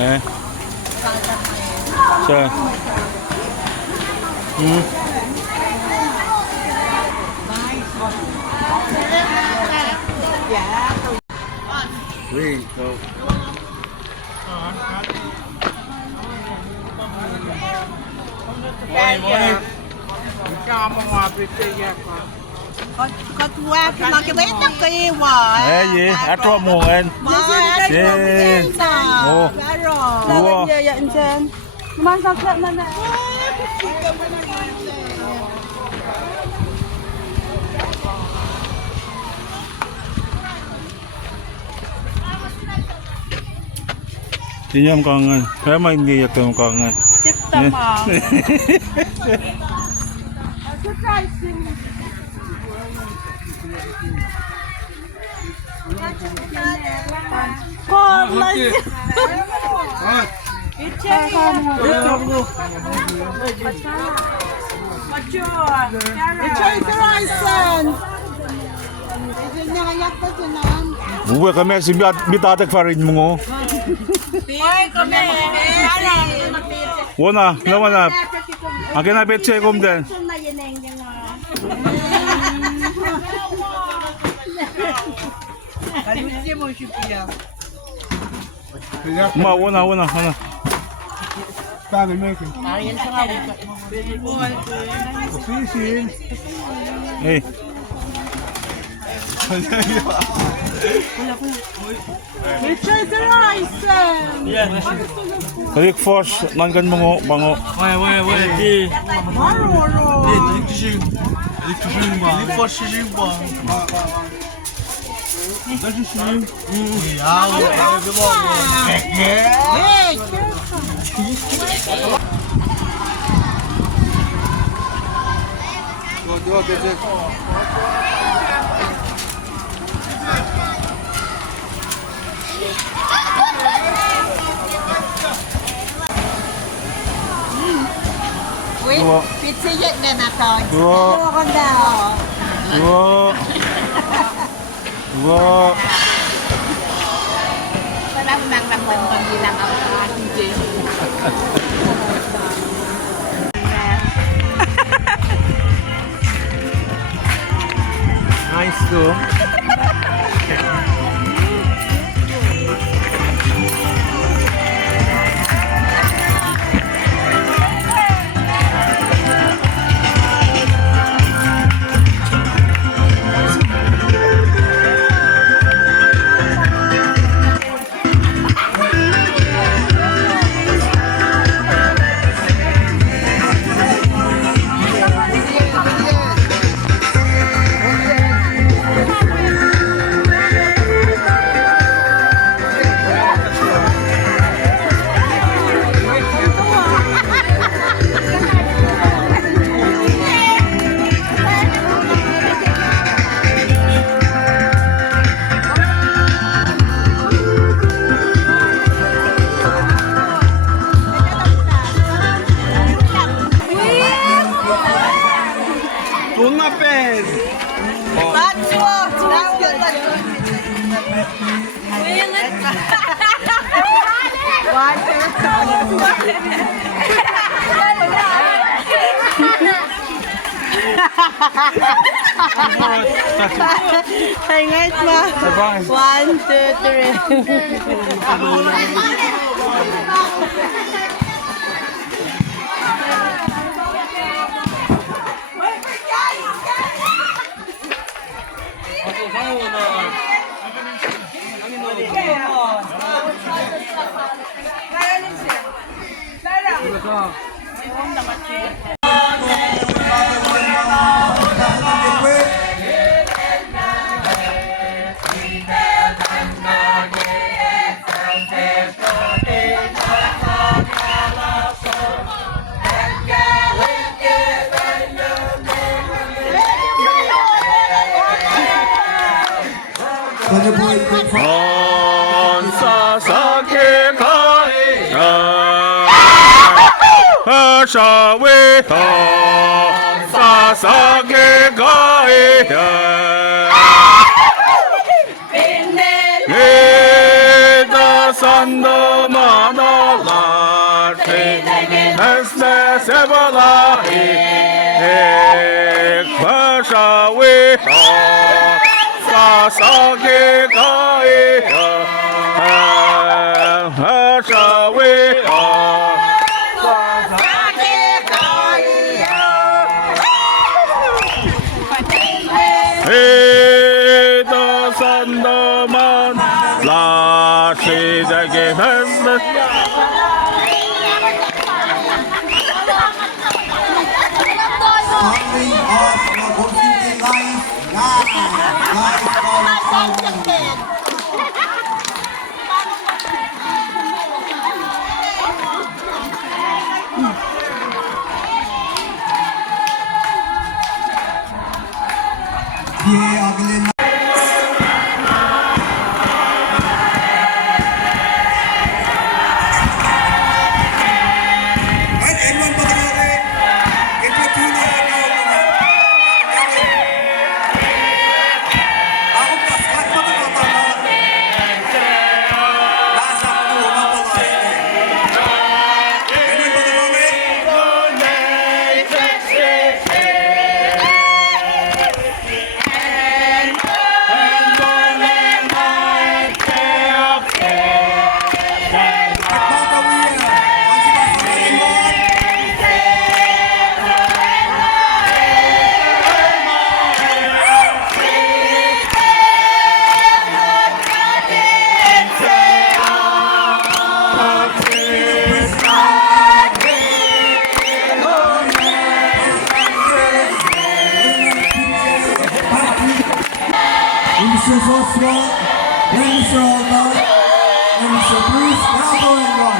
Eh. Siya. Wait, so. Con qua mà cái bé tắc kia hoài. Ê gì? Á trọ mùa anh. Yeah. Ồ. Ủa. Dạ dạ anh Sen. Mà sao vậy mà nè. Chị nhâm con ơi. Thế mà anh gì cầm con ơi. Chết tâm à. Con lên. Uwe kami si bitatek pa rin mo. Wala, wala. Akin na betche kom din. Ma, wala. Paano mo ito? Hey. Kalik force nanggan mo bango. Di. Di force ba? Pizza yet na natin. Dua. Con đào. Dua. Nó đang mang làm mình còn gì làm ở chị. Nice go. Hang it ma. 1, 2, 3. Sasake kai Ashawe Sasake kai Eda sa sandımanlar Nesne sebalahi Ekvaşavi Sasaki kaya Ekvaşavi Heda sandaman la şidege hemmet Starting off the Bukiti Life ये अगले Mr. Joshua, Mr. Albert, and Mr. Bruce, now going on.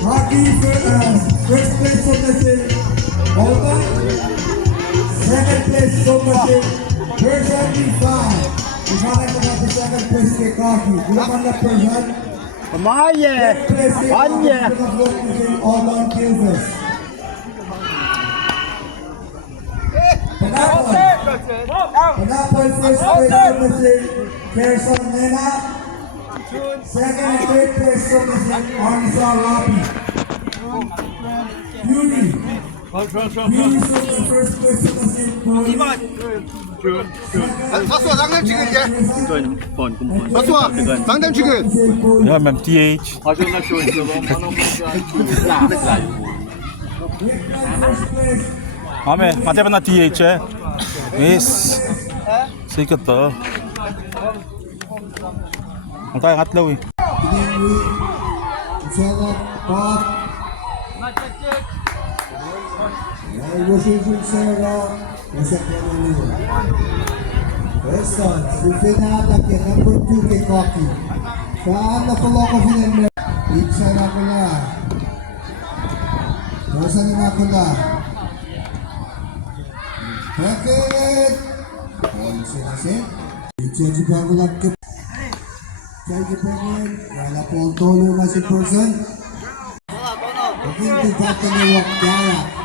Hockey first place submission, Alba. Second place submission, Persian B5. We've had the second place kick hockey. We have on the Persian. Come on, yeah. Third place On, yeah. all on Kilvers. Panapol first place represent Gerson Mena. Second and third place represent Arnisa Rapi. Yuri. Yuri the first place represent Boy. Nasıl langdan çıkın ya? Nasıl? Langdan çıkın. Yeah, ma'am. TH. Ame, pati pa na TH eh. Yes. Sikat to. Ang kaya katlaw eh. Yuri. Sarah Bob. Washington Sarah. Nasa Pianolo. Person, Rufinata kay number 2 kay Koki. Saan na Koloko Finland? Itsa na ko na. Dosa na ko na. Bracket! Ponce na siya. Itsa juga ko na kip. Thank you, Bracket. Wala po ang tolo na si Person. Hindi ba ka na wakara?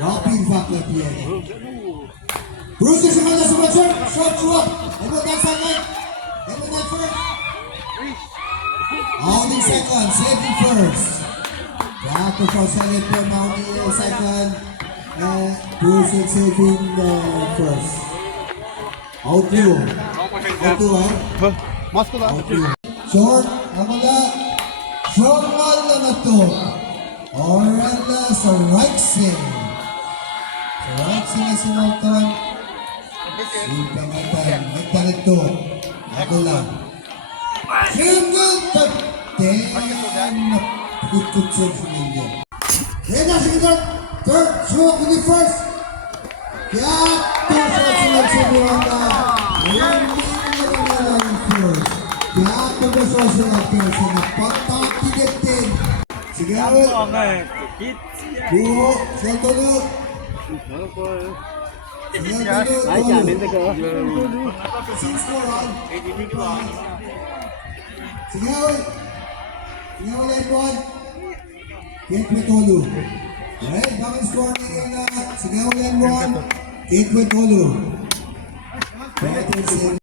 Robin Fakla Piano. Bruce is another shot. Shot you up. Everyone that second. Everyone that first. Only second. Saving first. Jato for second for Mounty second. And Bruce is saving the first. Out you. Out you, Out you. Short. Namala. Short wala na to. Oranda sa right side. Sa right side na sinultan. Sipangatan. Nagtalito. Ako lang. Single captain. Napikot sa sinilya. Kaya sige third shoot in the first. Kaya two shots lang sa Miranda. Hindi na lang yung first. Kaya two shots lang sa napagpakigat din. Sige, Awel. Buho, siya tulog. Siya tulog. Sige, Awel. Sige, Awel, everyone. Kate Petolo. Alright, bakit score ngayon na? Sige, Awel, everyone. Kate Petolo. Better say.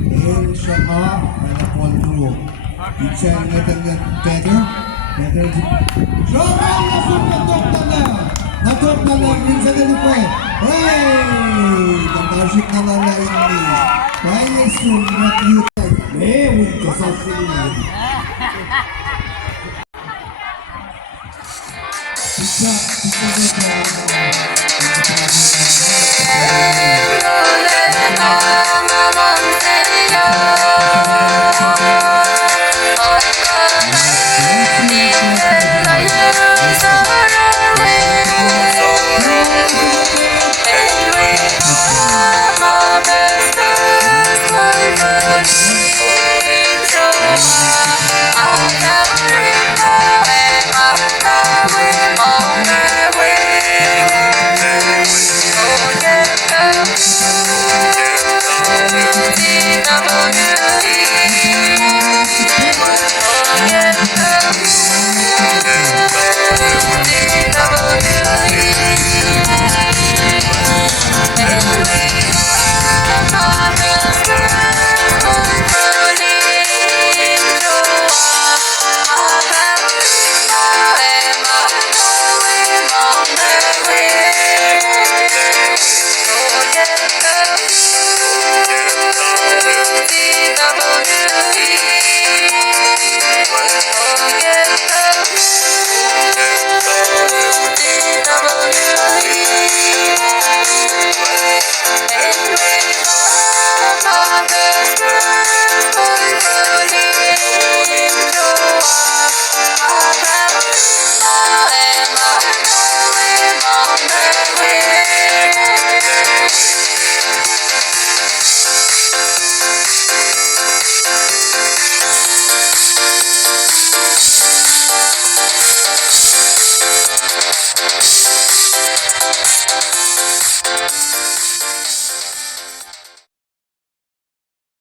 El Shaka, Manapol Pro. Itcha natin yan better. Showman na super top na lang. Minsan na lupa eh. Hey! Nagkasik na lang na ini. Kaya soon not you. Wait ka sa sila.